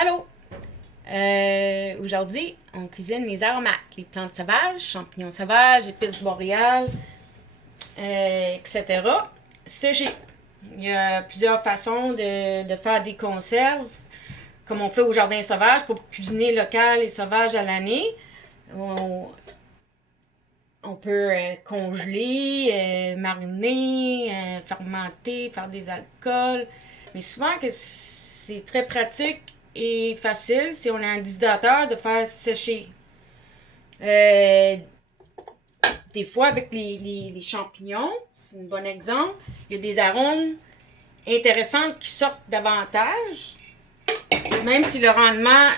Allô! Aujourd'hui, on cuisine les aromates, les plantes sauvages, champignons sauvages, épices boréales, etc. Séchées. Il y a plusieurs façons de faire des conserves, comme on fait au jardin sauvage pour cuisiner local et sauvage à l'année. On peut congeler, mariner, fermenter, faire des alcools. Mais souvent que c'est très pratique et facile si on a un déshydrateur de faire sécher. Des fois avec les champignons, c'est un bon exemple, il y a des arômes intéressants qui sortent davantage, même si le rendement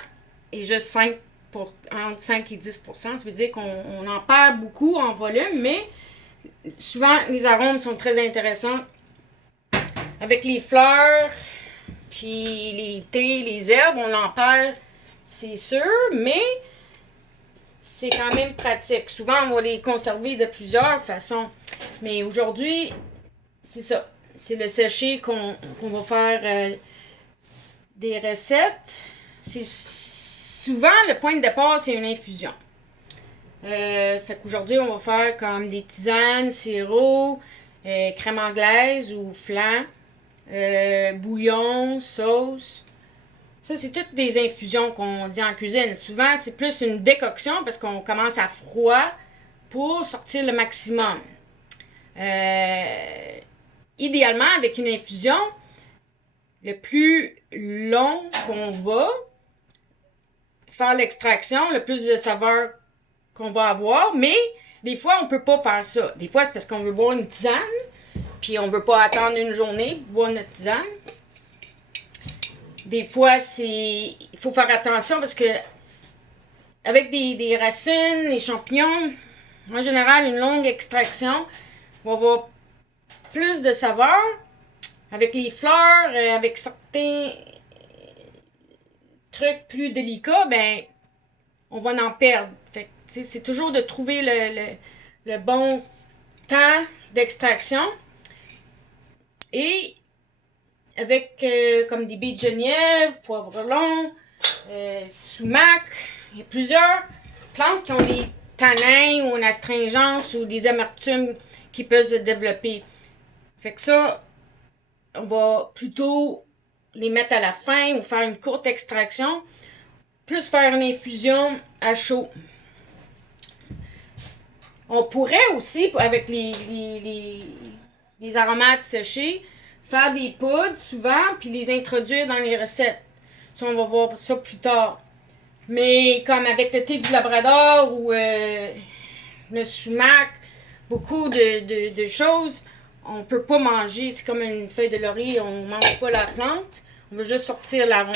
est juste entre 5 et 10%. Ça veut dire qu'on en perd beaucoup en volume, mais souvent les arômes sont très intéressants. Avec les fleurs, puis les thés, les herbes, on en perd, c'est sûr, mais c'est quand même pratique. Souvent, on va les conserver de plusieurs façons. Mais aujourd'hui, c'est ça. C'est le séché qu'on va faire des recettes. C'est souvent, le point de départ, c'est une infusion. Fait qu'aujourd'hui, on va faire comme des tisanes, sirop, crème anglaise ou flan, bouillon, sauce. Ça, c'est toutes des infusions qu'on dit en cuisine. Souvent, c'est plus une décoction parce qu'on commence à froid pour sortir le maximum. Idéalement, avec une infusion, le plus long qu'on va faire l'extraction, le plus de saveur qu'on va avoir, mais des fois, on peut pas faire ça. Des fois, c'est parce qu'on veut boire une tisane, puis on veut pas attendre une journée pour boire notre tisane. Des fois, il faut faire attention parce que avec des racines, les champignons, en général, une longue extraction va avoir plus de saveur. Avec les fleurs, avec certains trucs plus délicats, ben, on va en perdre. Fait que, c'est toujours de trouver le bon temps d'extraction. Et avec comme des baies de genièvre, poivre long, sumac. Il y a plusieurs plantes qui ont des tanins ou une astringence ou des amertumes qui peuvent se développer. Fait que ça, on va plutôt les mettre à la fin ou faire une courte extraction, plus faire une infusion à chaud. On pourrait aussi, avec les aromates séchés, faire des poudres souvent, puis les introduire dans les recettes. Ça, on va voir ça plus tard. Mais comme avec le thé du Labrador ou le sumac, beaucoup de choses, on peut pas manger. C'est comme une feuille de laurier, on mange pas la plante. On veut juste sortir l'arôme.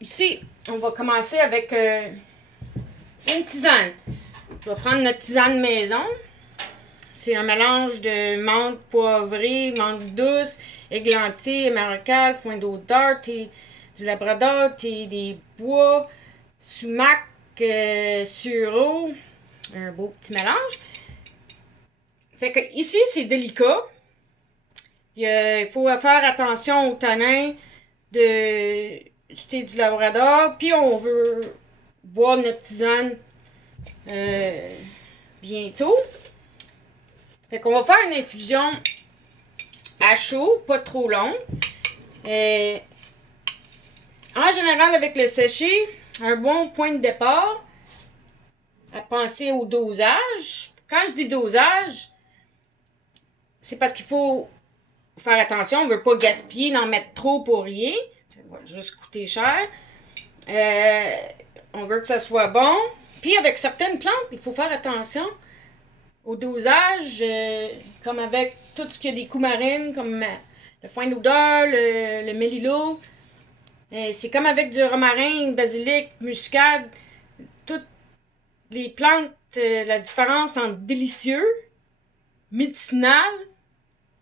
Ici, on va commencer avec une tisane. On va prendre notre tisane maison. C'est un mélange de menthe poivrée, menthe douce, églantille, marocal, foin d'odeur, thé du Labrador, thé des bois, sumac, sureau. Un beau petit mélange. Fait que ici, c'est délicat. Il faut faire attention au tanin du thé du Labrador. Puis on veut boire notre tisane bientôt. Fait qu'on va faire une infusion à chaud, pas trop longue. En général, avec le séché, un bon point de départ, à penser au dosage. Quand je dis dosage, c'est parce qu'il faut faire attention. On ne veut pas gaspiller, n'en mettre trop pour rien. Ça va juste coûter cher. On veut que ça soit bon. Puis avec certaines plantes, il faut faire attention au dosage, comme avec tout ce qui a des coumarines, comme le foin d'odeur, le mélilo. C'est comme avec du romarin, basilic, muscade. Toutes les plantes, la différence entre délicieux, médicinal,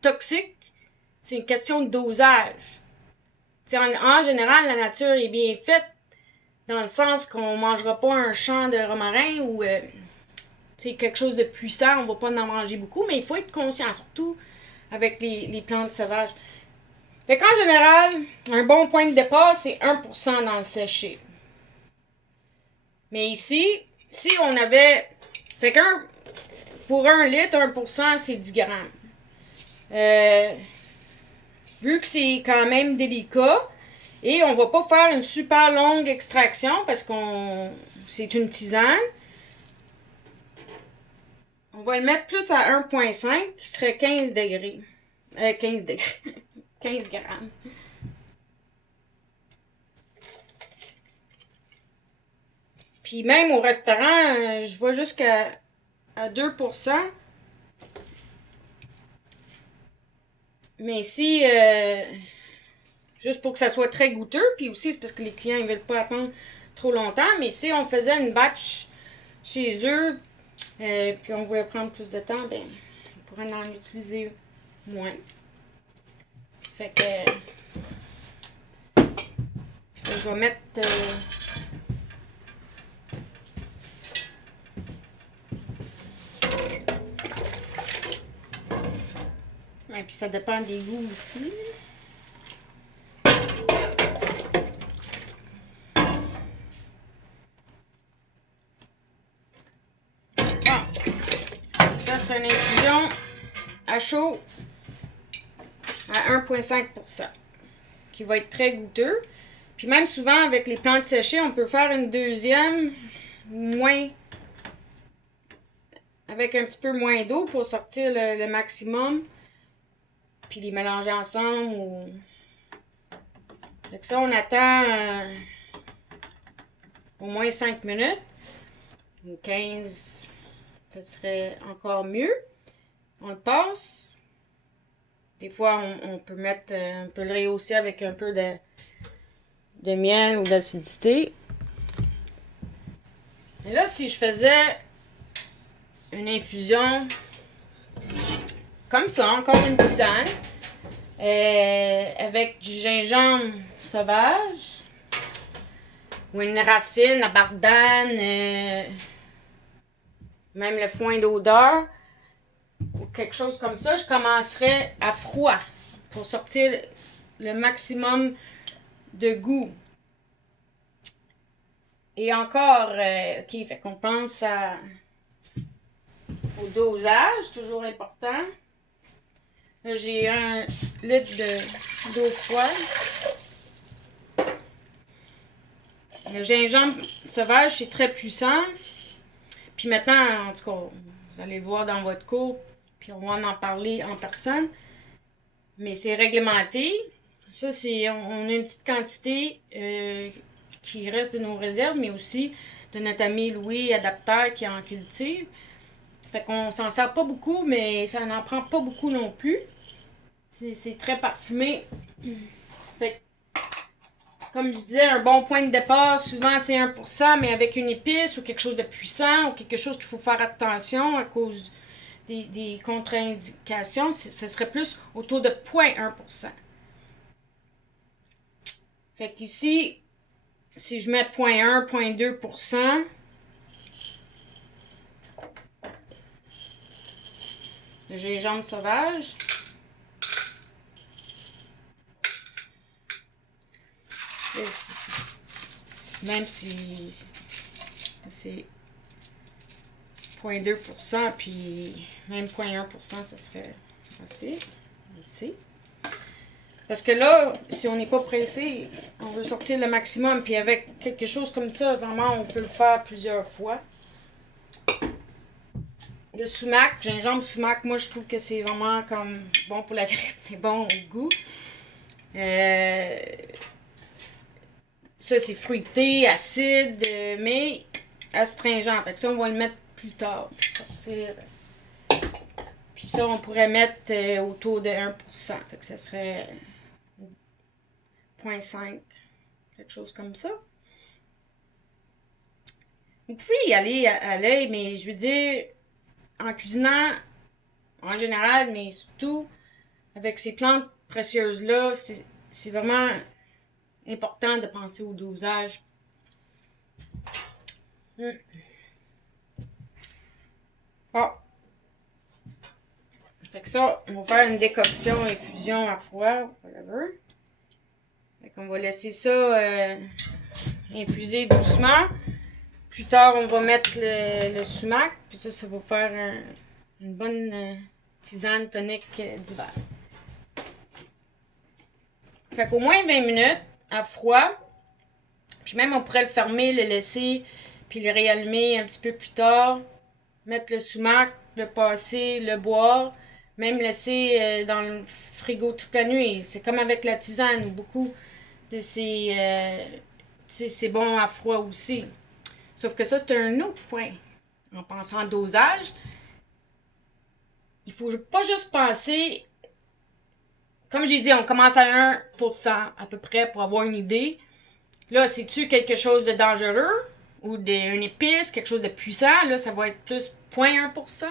toxique, c'est une question de dosage. En général, la nature est bien faite dans le sens qu'on ne mangera pas un champ de romarin ou quelque chose de puissant, on ne va pas en manger beaucoup, mais il faut être conscient, surtout avec les plantes sauvages. Fait qu'en général, un bon point de départ, c'est 1% dans le séché. Mais ici, si on avait... Fait qu'un... Pour 1 litre, 1%, c'est 10 grammes. Vu que c'est quand même délicat, et on va pas faire une super longue extraction parce qu'on c'est une tisane, on va le mettre plus à 1,5 qui serait 15 degrés. 15 degrés. 15 grammes. Puis même au restaurant, je vais jusqu'à 2%. Mais si, juste pour que ça soit très goûteux, puis aussi c'est parce que les clients ne veulent pas attendre trop longtemps, mais si on faisait une batch chez eux, puis on voulait prendre plus de temps, ben, on pourrait en utiliser moins. Fait que, je vais mettre... et puis ça dépend des goûts aussi. Ça, c'est une infusion à chaud à 1,5%, qui va être très goûteux. Puis même souvent, avec les plantes séchées, on peut faire une deuxième, moins, avec un petit peu moins d'eau pour sortir le maximum. Puis les mélanger ensemble. Ou... Fait que ça, on attend au moins 5 minutes. Ou 15, ça serait encore mieux. On le passe. Des fois, on peut mettre, on peut le rehausser avec un peu de miel ou d'acidité. Et là, si je faisais une infusion comme ça, encore une tisane, avec du gingembre sauvage, ou une racine, la bardane, même le foin d'odeur, ou quelque chose comme ça, je commencerai à froid pour sortir le maximum de goût. Et encore, ok, fait qu'on pense au dosage, toujours important. Là, j'ai 1 litre d'eau froide. Le gingembre sauvage, c'est très puissant. Puis maintenant, en tout cas, vous allez le voir dans votre cours, puis on va en parler en personne. Mais c'est réglementé. Ça, c'est, on a une petite quantité qui reste de nos réserves, mais aussi de notre ami Louis, adaptateur, qui en cultive. Fait qu'on s'en sert pas beaucoup, mais ça n'en prend pas beaucoup non plus. C'est très parfumé. Fait que, comme je disais, un bon point de départ, souvent c'est 1%, mais avec une épice ou quelque chose de puissant ou quelque chose qu'il faut faire attention à cause des contre-indications, ce serait plus autour de 0,1%. Fait qu'ici, si je mets 0,1, 0,2%, de gingembre sauvage, même si c'est 0,2%, puis même 0,1%, ça serait assez ici. Parce que là, si on n'est pas pressé, on veut sortir le maximum, puis avec quelque chose comme ça, vraiment, on peut le faire plusieurs fois. Le sumac, gingembre sumac, moi je trouve que c'est vraiment comme bon pour la grippe, mais bon au goût. Ça, c'est fruité, acide, mais astringent. Fait que ça, on va le mettre plus tard pour sortir. Puis ça, on pourrait mettre autour de 1%. Fait que ça serait 0,5. Quelque chose comme ça. Vous pouvez y aller à l'œil, mais je veux dire, en cuisinant, en général, mais surtout avec ces plantes précieuses-là, c'est vraiment important de penser au dosage. Bon. Fait que ça, on va faire une décoction, infusion à froid, whatever. Fait qu'on va laisser ça infuser doucement. Plus tard, on va mettre le sumac, puis ça va faire une bonne tisane tonique d'hiver. Fait qu'au moins 20 minutes à froid. Puis même on pourrait le fermer, le laisser, puis le réallumer un petit peu plus tard. Mettre le sumac, le passer, le boire. Même laisser dans le frigo toute la nuit. C'est comme avec la tisane. Beaucoup de ces... c'est bon à froid aussi. Sauf que ça, c'est un autre point. En pensant au dosage, il faut pas juste penser... Comme j'ai dit, on commence à 1% à peu près pour avoir une idée. Là, c'est-tu quelque chose de dangereux ou une épice, quelque chose de puissant? Là, ça va être plus 0,1%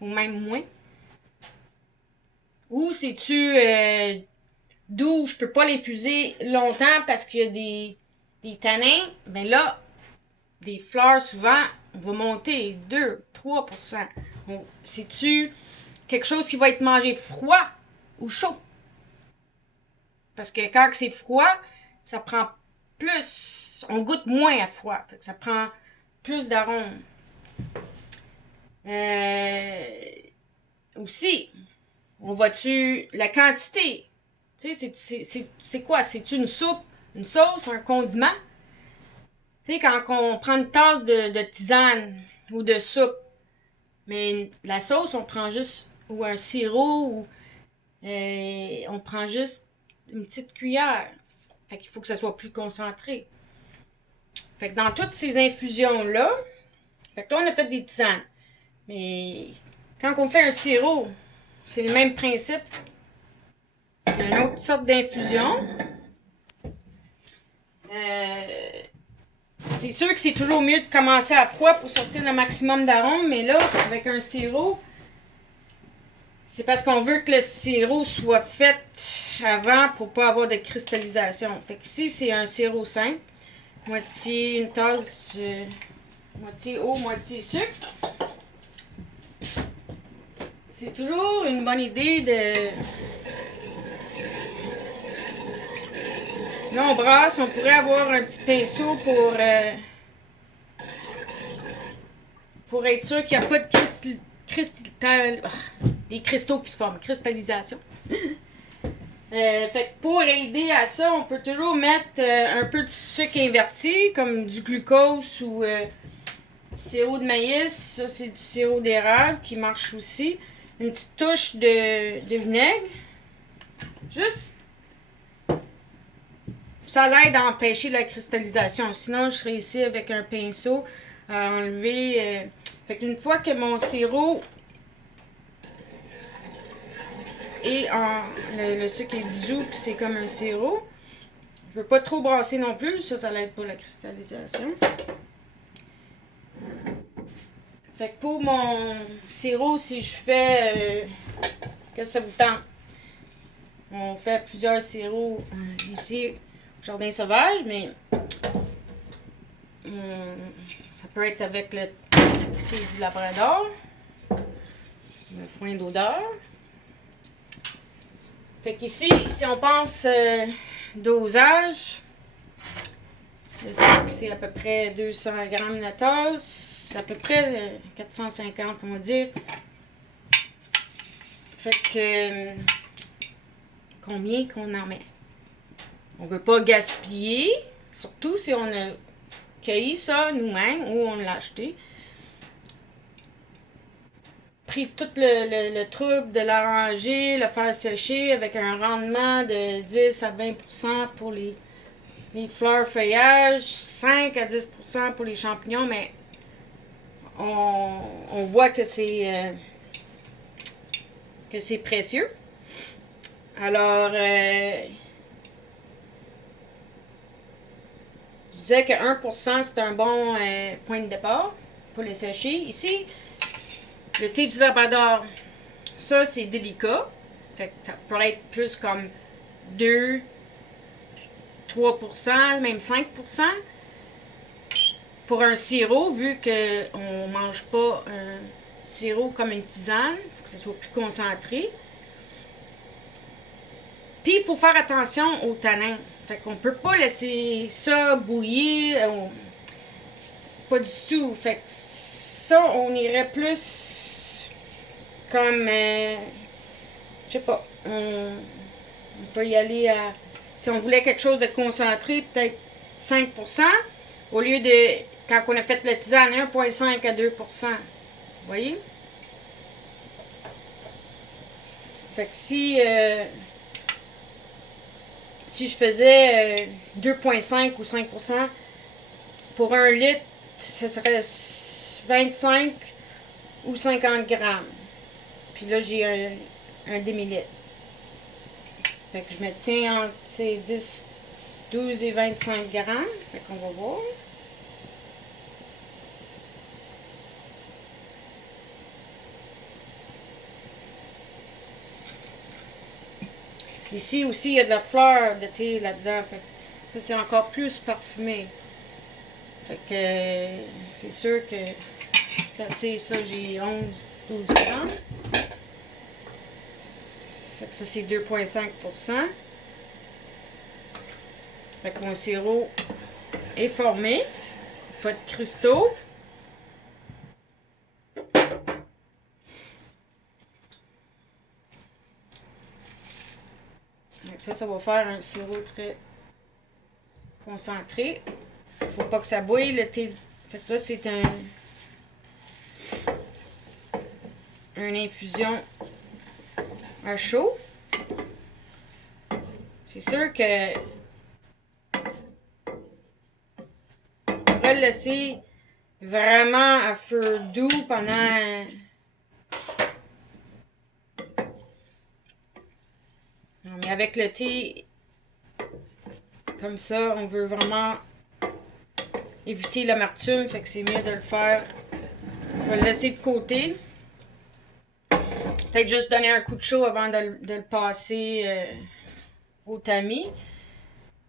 ou même moins. Ou c'est-tu doux, je peux pas l'infuser longtemps parce qu'il y a des tanins? Ben là, des fleurs souvent, on va monter 2-3%. C'est-tu quelque chose qui va être mangé froid ou chaud? Parce que quand c'est froid, ça prend plus, on goûte moins à froid. Fait que ça prend plus d'arômes. Aussi, on voit-tu la quantité? Tu sais, c'est quoi? C'est-tu une soupe, une sauce, un condiment? Tu sais, quand on prend une tasse de tisane ou de soupe, mais la sauce, on prend juste, ou un sirop, ou on prend juste une petite cuillère. Fait qu'il faut que ça soit plus concentré. Fait que dans toutes ces infusions-là, fait que là, on a fait des tisanes. Mais quand on fait un sirop, c'est le même principe. C'est une autre sorte d'infusion. C'est sûr que c'est toujours mieux de commencer à froid pour sortir le maximum d'arômes, mais là, avec un sirop, c'est parce qu'on veut que le sirop soit fait avant pour pas avoir de cristallisation. Fait qu'ici, c'est un sirop simple. Moitié, une tasse, moitié eau, moitié sucre. C'est toujours une bonne idée de... Là, on brasse, on pourrait avoir un petit pinceau pour être sûr qu'il n'y a pas de des cristaux qui se forment, cristallisation. Fait que pour aider à ça, on peut toujours mettre un peu de sucre inverti, comme du glucose ou du sirop de maïs. Ça, c'est du sirop d'érable qui marche aussi. Une petite touche de vinaigre. Juste, ça l'aide à empêcher la cristallisation. Sinon, je serais ici avec un pinceau à enlever. Fait qu'une fois que mon sirop et le sucre est doux, puis c'est comme un sirop. Je veux pas trop brasser non plus, ça l'aide pour la cristallisation. Fait que pour mon sirop, si je fais, que ça vous tente, on fait plusieurs sirops ici au Jardin Sauvage, mais ça peut être avec le thé du Labrador, le foin d'odeur. Fait qu'ici, si on pense dosage, le sucre c'est à peu près 200 grammes la tasse, c'est à peu près 450 on va dire. Fait que combien qu'on en met? On veut pas gaspiller, surtout si on a cueilli ça nous-mêmes ou on l'a acheté. Pris tout le trouble de l'arranger, le faire sécher avec un rendement de 10 à 20% pour les fleurs feuillages, 5 à 10% pour les champignons, mais on voit que c'est précieux. Alors, je disais que 1% c'est un bon point de départ pour les sécher. Ici, le thé du Labrador, ça c'est délicat. Fait que ça pourrait être plus comme 2, 3%, même 5%. Pour un sirop, vu qu'on ne mange pas sirop comme une tisane. Il faut que ce soit plus concentré. Puis, il faut faire attention aux tanins. Fait qu'on peut pas laisser ça bouillir. Pas du tout. Fait que ça, on irait plus comme... je sais pas. On peut y aller à... Si on voulait quelque chose de concentré, peut-être 5%. Au lieu de... Quand on a fait le tisane, 1,5 à 2%. Vous voyez? Fait que si je faisais 2,5 ou 5%, pour 1 litre, ça serait 25 ou 50 grammes. Puis là, j'ai un demi-litre. Fait que je me tiens entre 10, 12 et 25 grammes. Fait qu'on va voir. Ici aussi, il y a de la fleur de thé là-dedans. Ça, c'est encore plus parfumé. Fait que c'est sûr que c'est assez ça. J'ai 11-12 grammes. Fait que ça, c'est 2,5%. Fait que mon sirop est formé. Pas de cristaux. Donc ça va faire un sirop très concentré. Faut pas que ça bouille le thé. Fait que là, c'est une infusion à chaud. C'est sûr que on pourrait le laisser vraiment à feu doux pendant non, mais avec le thé comme ça, on veut vraiment éviter l'amertume, fait que c'est mieux de le faire. On va le laisser de côté. Peut-être juste donner un coup de chaud avant de le passer au tamis.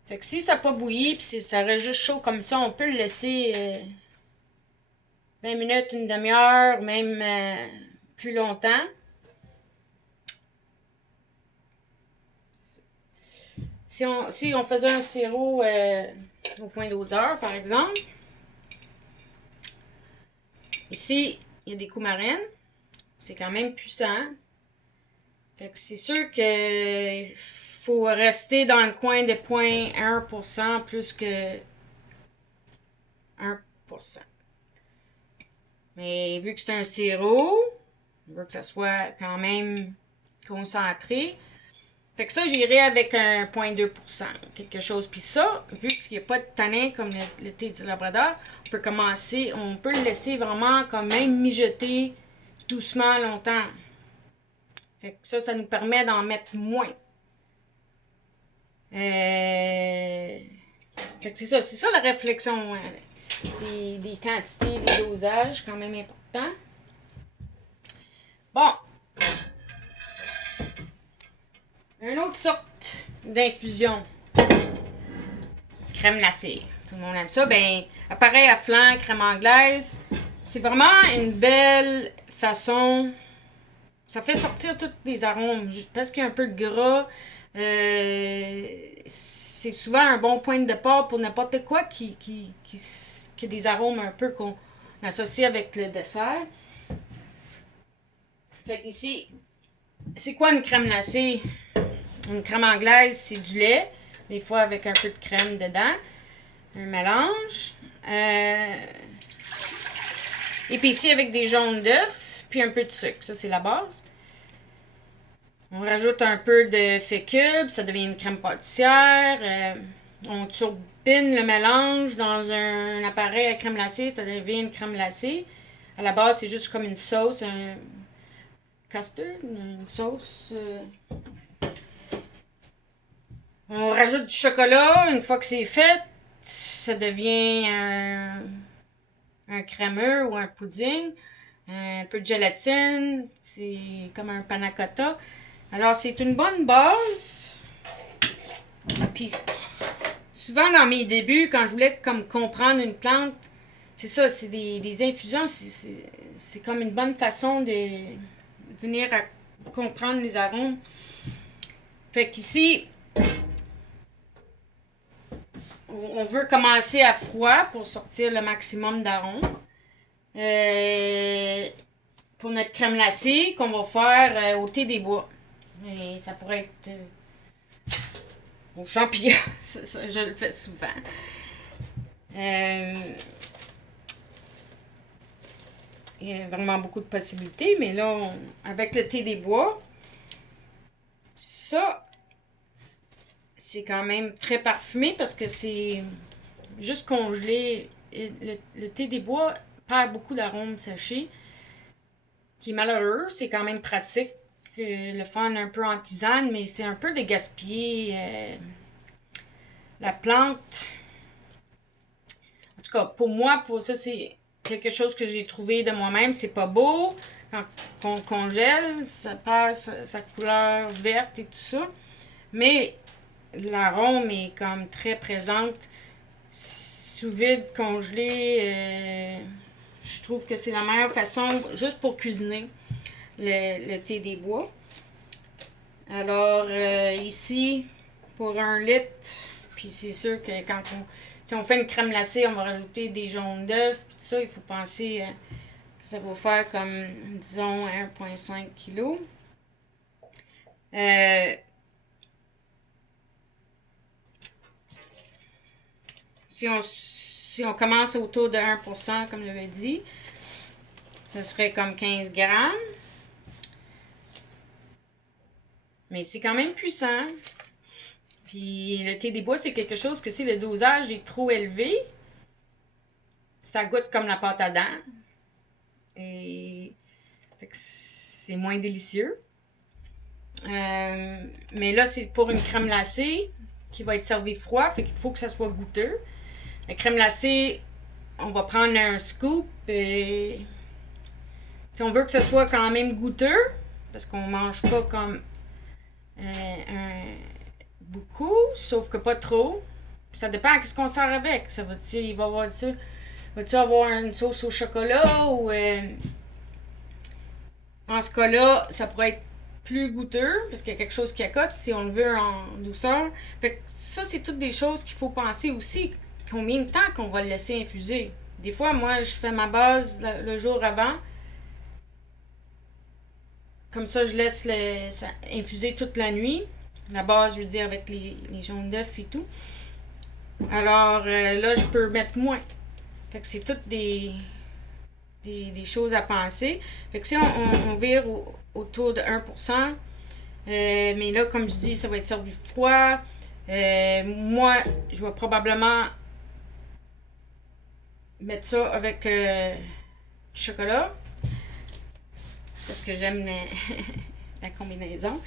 Fait que si ça n'a pas bouilli, puis si ça reste juste chaud comme ça, on peut le laisser 20 minutes, une demi-heure, même plus longtemps. Si on faisait un sirop au foin d'odeur, par exemple, ici, il y a des coumarines. C'est quand même puissant. Fait que c'est sûr qu'il faut rester dans le coin de 0,1% plus que 1%. Mais vu que c'est un sirop, on veut que ça soit quand même concentré. Fait que ça, j'irai avec 0,2%, quelque chose. Puis ça, vu qu'il n'y a pas de tanin comme le thé du Labrador, on peut commencer, on peut le laisser vraiment quand même mijoter doucement longtemps. Fait que ça nous permet d'en mettre moins. Fait que c'est ça la réflexion. Des quantités, des dosages, quand même important. Bon. Une autre sorte d'infusion. Crème glacée. Tout le monde aime ça. Ben, appareil à flanc, crème anglaise. C'est vraiment une belle façon. Ça fait sortir tous les arômes. Parce qu'il y a un peu de gras. C'est souvent un bon point de départ pour n'importe quoi qui a des arômes un peu qu'on associe avec le dessert. Fait qu'ici, c'est quoi une crème glacée? Une crème anglaise, c'est du lait, des fois avec un peu de crème dedans. Un mélange. Et puis ici, avec des jaunes d'œufs, puis un peu de sucre. Ça, c'est la base. On rajoute un peu de fécule, ça devient une crème pâtissière. On turbine le mélange dans un appareil à crème glacée, ça devient une crème glacée. À la base, c'est juste comme une sauce, un custard, une sauce. On rajoute du chocolat. Une fois que c'est fait, ça devient un crémeux ou un pudding. Un peu de gélatine. C'est comme un panna cotta. Alors, c'est une bonne base. Puis, souvent dans mes débuts, quand je voulais comme comprendre une plante, c'est ça, c'est des infusions. C'est comme une bonne façon de venir à comprendre les arômes. Fait qu'ici, on veut commencer à froid pour sortir le maximum d'arômes. Pour notre crème glacée qu'on va faire au thé des bois. Et ça pourrait être aux champignons. Ça, je le fais souvent. Il y a vraiment beaucoup de possibilités, mais là, avec le thé des bois, ça, c'est quand même très parfumé parce que c'est juste congelé. Le thé des bois perd beaucoup d'arômes séchés, qui est malheureux. C'est quand même pratique. Le fun un peu en tisane, mais c'est un peu de gaspiller la plante. En tout cas, pour moi, pour ça, c'est quelque chose que j'ai trouvé de moi-même. C'est pas beau. Quand on congèle, ça perd sa couleur verte et tout ça. Mais l'arôme est comme très présente. Sous vide, congelé, je trouve que c'est la meilleure façon, juste pour cuisiner le thé des bois. Alors, ici, pour 1 litre, puis c'est sûr que quand si on fait une crème glacée, on va rajouter des jaunes d'œufs, puis tout ça, il faut penser que ça va faire comme, disons, 1,5 kg. Si on commence autour de 1%, comme je l'avais dit, ça serait comme 15 grammes. Mais c'est quand même puissant. Puis le thé des bois, c'est quelque chose que si le dosage est trop élevé, ça goûte comme la pâte à dents. Et c'est moins délicieux. Mais là, c'est pour une crème glacée qui va être servie froid. Fait qu'il faut que ça soit goûteux. La crème glacée, on va prendre un scoop. Et si on veut que ça soit quand même goûteux, parce qu'on mange pas comme beaucoup, sauf que pas trop. Ça dépend de ce qu'on sert avec. Ça va-tu avoir une sauce au chocolat ou en ce cas-là, ça pourrait être plus goûteux parce qu'il y a quelque chose qui accote si on le veut en douceur. Fait que ça, c'est toutes des choses qu'il faut penser aussi. Combien de temps qu'on va le laisser infuser? Des fois, moi, je fais ma base le jour avant. Comme ça, je laisse ça infuser toute la nuit. La base, je veux dire, avec les jaunes d'œufs et tout. Alors, là, je peux mettre moins. Fait que c'est toutes des choses à penser. Fait que si on vire autour de 1%, mais là, comme je dis, ça va être servi froid. Moi, je vais probablement mettre ça avec du chocolat. Parce que j'aime la combinaison.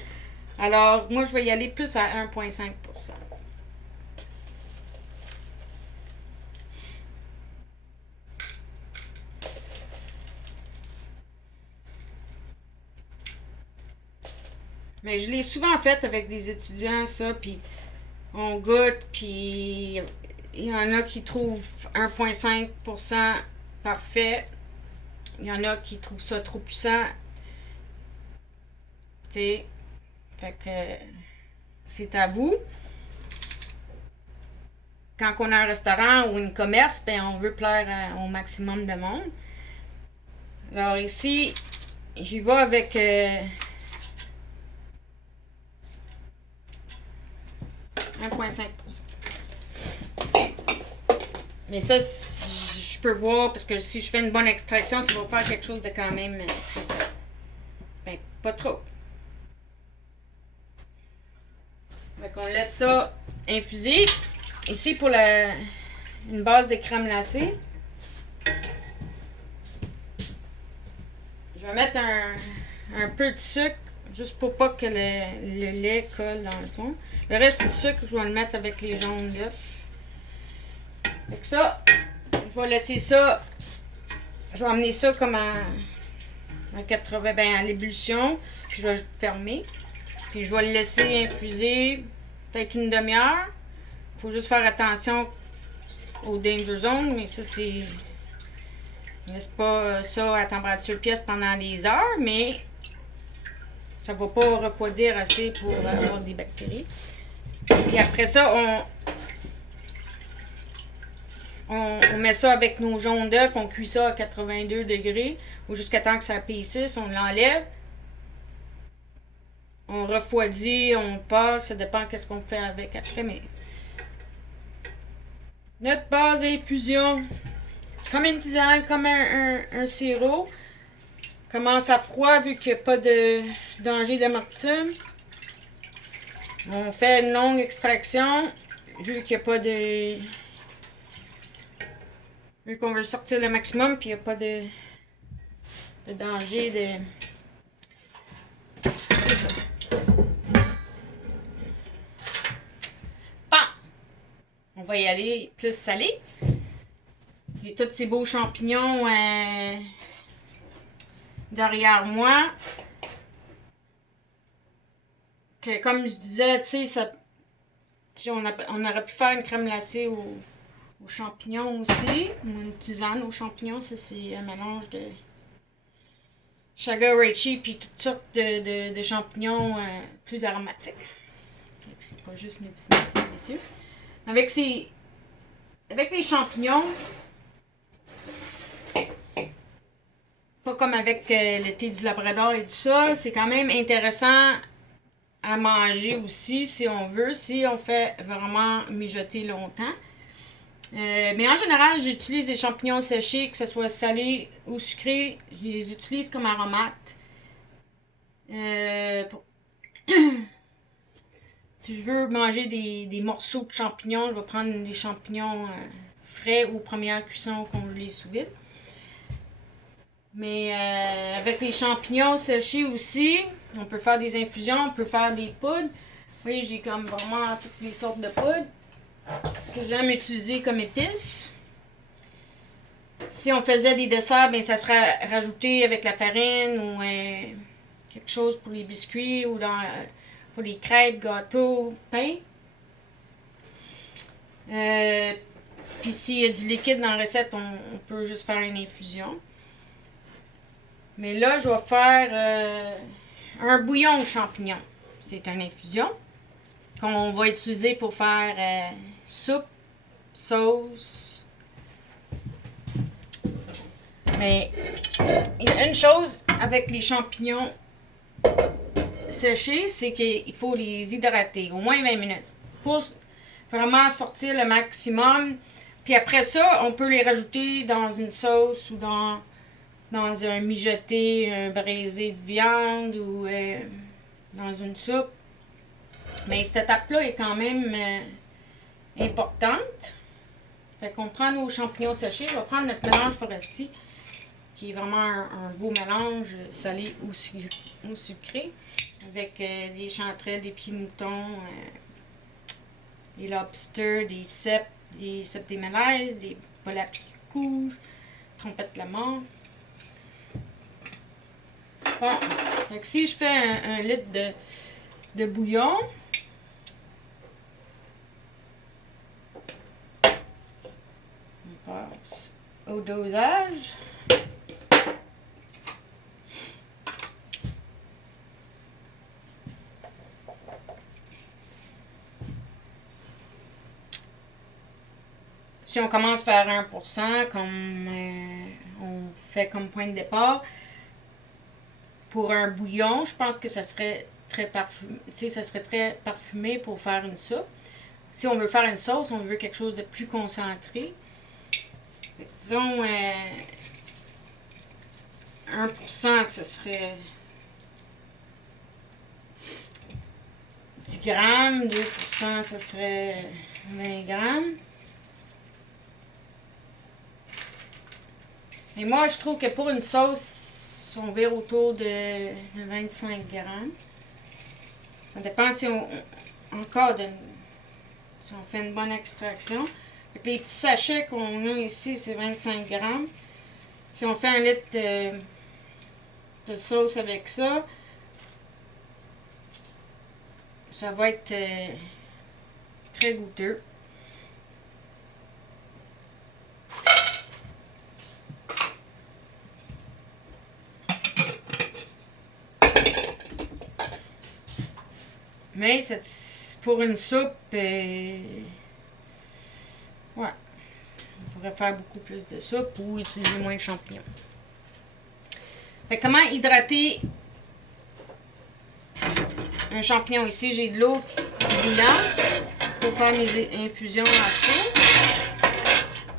Alors, moi, je vais y aller plus à 1,5%. Mais je l'ai souvent fait avec des étudiants, ça, puis on goûte, puis il y en a qui trouvent 1,5% parfait. Il y en a qui trouvent ça trop puissant. Tu sais, fait que c'est à vous. Quand on a un restaurant ou un commerce, ben on veut plaire au maximum de monde. Alors ici, j'y vais avec 1,5%. Mais ça, je peux voir, parce que si je fais une bonne extraction, ça va faire quelque chose de quand même puissant. Ben, pas trop. Donc, on laisse ça infuser. Ici, pour une base de crème glacée, je vais mettre un peu de sucre, juste pour pas que le lait colle dans le fond. Le reste du sucre, je vais le mettre avec les jaunes d'œufs. Avec ça, je vais laisser ça, je vais amener ça comme à 80, ben à l'ébullition, puis je vais fermer. Puis je vais le laisser infuser peut-être une demi-heure. Il faut juste faire attention au danger zone, mais ça c'est On laisse pas ça à température pièce pendant des heures, mais ça ne va pas refroidir assez pour avoir des bactéries. Et après ça, on met ça avec nos jaunes d'œufs, on cuit ça à 82 degrés ou jusqu'à temps que ça épaississe, on l'enlève. On refroidit, on passe, ça dépend de ce qu'on fait avec après, mais notre base infusion, comme une tisane, comme un sirop, commence à froid vu qu'il n'y a pas de danger d'amertume. On fait une longue extraction vu qu'il n'y a pas de... Vu qu'on veut sortir le maximum puis il n'y a pas de danger de... C'est ça. Bon! On va y aller plus salé. J'ai tous ces beaux champignons derrière moi. Que comme je disais, tu sais, on aurait pu faire une crème glacée aux champignons aussi. Ou une tisane aux champignons. Ça, c'est un mélange de chaga reishi puis toutes sortes de champignons plus aromatiques. C'est pas juste médicinal, c'est délicieux. Avec les champignons, pas comme avec le thé du labrador et tout ça, c'est quand même intéressant à manger aussi si on veut, si on fait vraiment mijoter longtemps. Mais en général, j'utilise les champignons séchés, que ce soit salé ou sucré. Je les utilise comme aromates. Si je veux manger des morceaux de champignons, je vais prendre des champignons frais ou première cuisson congelés sous vide. Mais avec les champignons séchés aussi, on peut faire des infusions, on peut faire des poudres. Oui, j'ai comme vraiment toutes les sortes de poudres que j'aime utiliser comme épices. Si on faisait des desserts, bien, ça serait rajouté avec la farine ou quelque chose pour les biscuits ou pour les crêpes, gâteaux, pain. Puis s'il y a du liquide dans la recette, on peut juste faire une infusion. Mais là, je vais faire un bouillon de champignons. C'est une infusion qu'on va utiliser pour faire soupe, sauce. Mais il y a une chose avec les champignons séchés, c'est qu'il faut les hydrater au moins 20 minutes pour vraiment sortir le maximum. Puis après ça, on peut les rajouter dans une sauce ou dans un mijoté, un braisé de viande ou dans une soupe. Mais cette étape-là est quand même importante. Fait qu'on prend nos champignons séchés. On va prendre notre mélange forestier, qui est vraiment un beau mélange salé ou sucré, avec des chanterelles, des pieds de mouton, des lobsters, des cèpes des mélèzes, des bols à pieds rouges, trompette de la mort. Bon, donc si je fais un litre de bouillon, on passe au dosage. Si on commence par 1%, comme on fait comme point de départ, pour un bouillon, je pense que ça serait très parfumé. Ça serait très parfumé pour faire une soupe. Si on veut faire une sauce, on veut quelque chose de plus concentré. Disons 1%, ce serait 10 grammes. 2%, ce serait 20 grammes. Et moi, je trouve que pour une sauce, on vire autour de 25 grammes. Ça dépend si on fait une bonne extraction. Avec les petits sachets qu'on a ici, c'est 25 grammes. Si on fait un litre de sauce avec ça, ça va être très goûteux. Mais pour une soupe, ouais, on pourrait faire beaucoup plus de soupe ou utiliser moins de champignons. Fait comment hydrater un champignon? Ici, j'ai de l'eau bouillante pour faire mes infusions à chaud.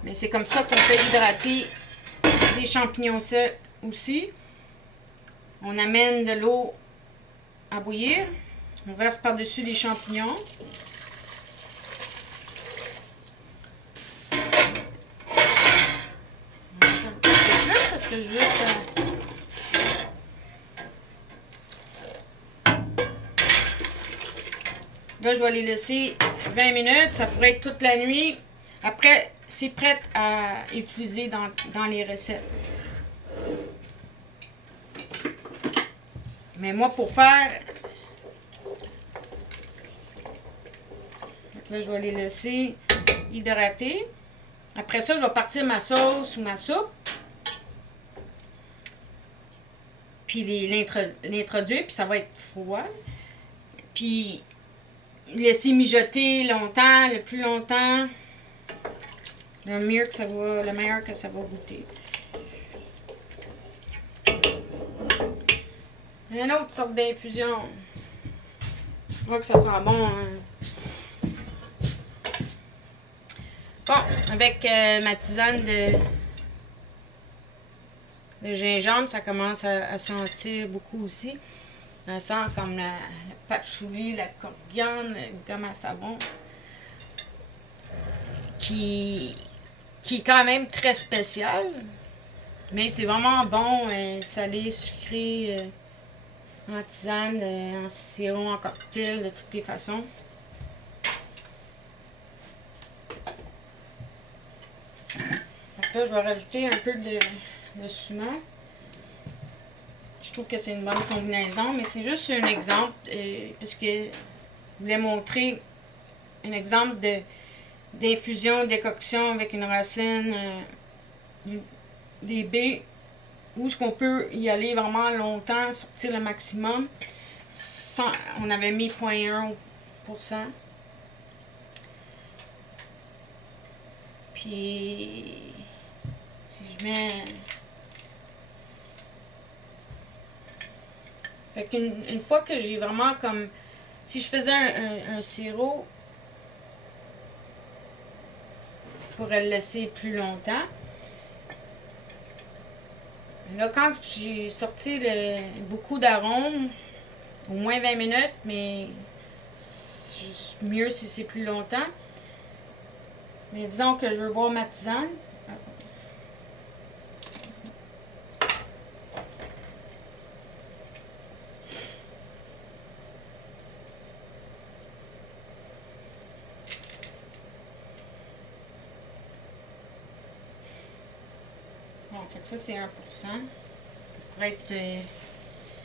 Mais c'est comme ça qu'on peut hydrater les champignons secs aussi. On amène de l'eau à bouillir. On verse par-dessus les champignons. On va faire un petit peu plus parce que je veux que ça... Là, je vais les laisser 20 minutes. Ça pourrait être toute la nuit. Après, c'est prêt à utiliser dans les recettes. Mais moi, pour faire... Là, je vais les laisser hydrater. Après ça, je vais partir ma sauce ou ma soupe. Puis l'introduire, puis ça va être froid. Puis laisser mijoter longtemps, le plus longtemps, le meilleur que ça va goûter. Une autre sorte d'infusion. Je vois que ça sent bon. Hein? Bon, avec ma tisane de gingembre, ça commence à sentir beaucoup aussi. Ça sent comme le patchouli, la coriandre, le gomme à savon. Qui est quand même très spécial. Mais c'est vraiment bon, salé, sucré, en tisane, en sirop, en cocktail, de toutes les façons. Donc là, je vais rajouter un peu de sumac. Je trouve que c'est une bonne combinaison, mais c'est juste un exemple, puisque je voulais montrer un exemple d'infusion, décoction avec une racine, des baies, où est-ce qu'on peut y aller vraiment longtemps, sortir le maximum. On avait mis 0,1%. Puis, si je mets... Fait qu'une fois que j'ai vraiment comme... Si je faisais un sirop, je pourrais le laisser plus longtemps. Là, quand j'ai sorti beaucoup d'arômes, au moins 20 minutes, mais mieux si c'est plus longtemps. Mais disons que je veux boire ma tisane. Bon, fait que ça, c'est 1%. Ça pourrait être